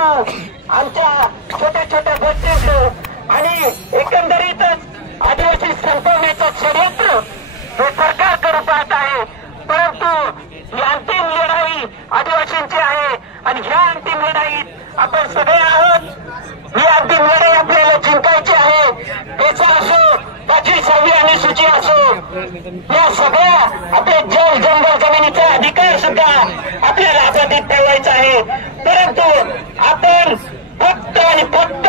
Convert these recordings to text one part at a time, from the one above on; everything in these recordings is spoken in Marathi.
परंतु आमच्या छोट्या छोट्या गोष्टींचं आणि एकंदरीतच आदिवासी संपवण्याचं षडयंत्र हे सरकार करू पाहत आहे। परंतु ही अंतिम लढाई आदिवासींची आहे आणि ह्या अंतिम लढाईत आपण सगळे आहोत। ही अंतिम लढाई आपल्याला जिंकायची आहे। पेसा असो 5वी अनुसूची असो, या सगळ्या आपले जल जंगल जमिनीचा अधिकार सुद्धा आपल्याला अबाधित ठेवायचा आहे। परंतु आपण फक्त आणि फक्त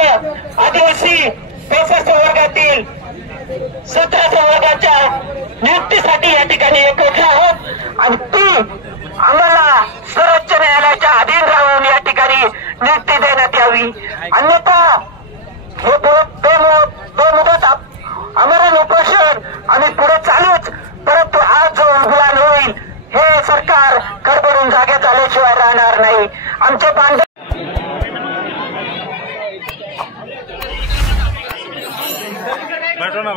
आदिवासी पेसा संवर्गातील 17 संवर्गाच्या नियुक्तीसाठी या ठिकाणी एकत्र आहोत आणि ती आम्हाला सर्वोच्च न्यायालयाच्या अधीन राहून या ठिकाणी नियुक्ती देण्यात यावी। अन्यथा हे बेमुदत आमरण उपोषण आम्ही पुढे चालूच। परंतु आज जो उद्घाटन होईल हे सरकार खडबडून जागेत आल्याशिवाय राहणार नाही। आमचे बांधव बैठो ना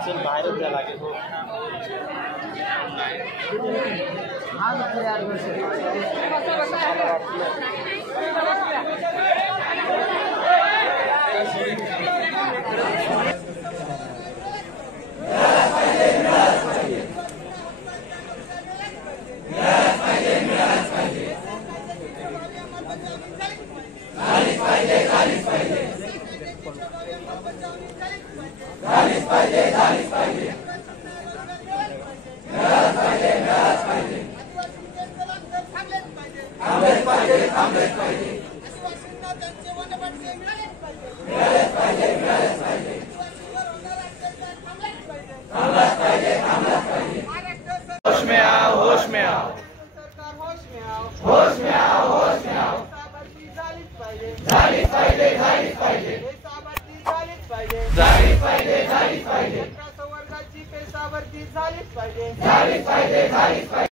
चल बाहर चला के झालीच पाहिजे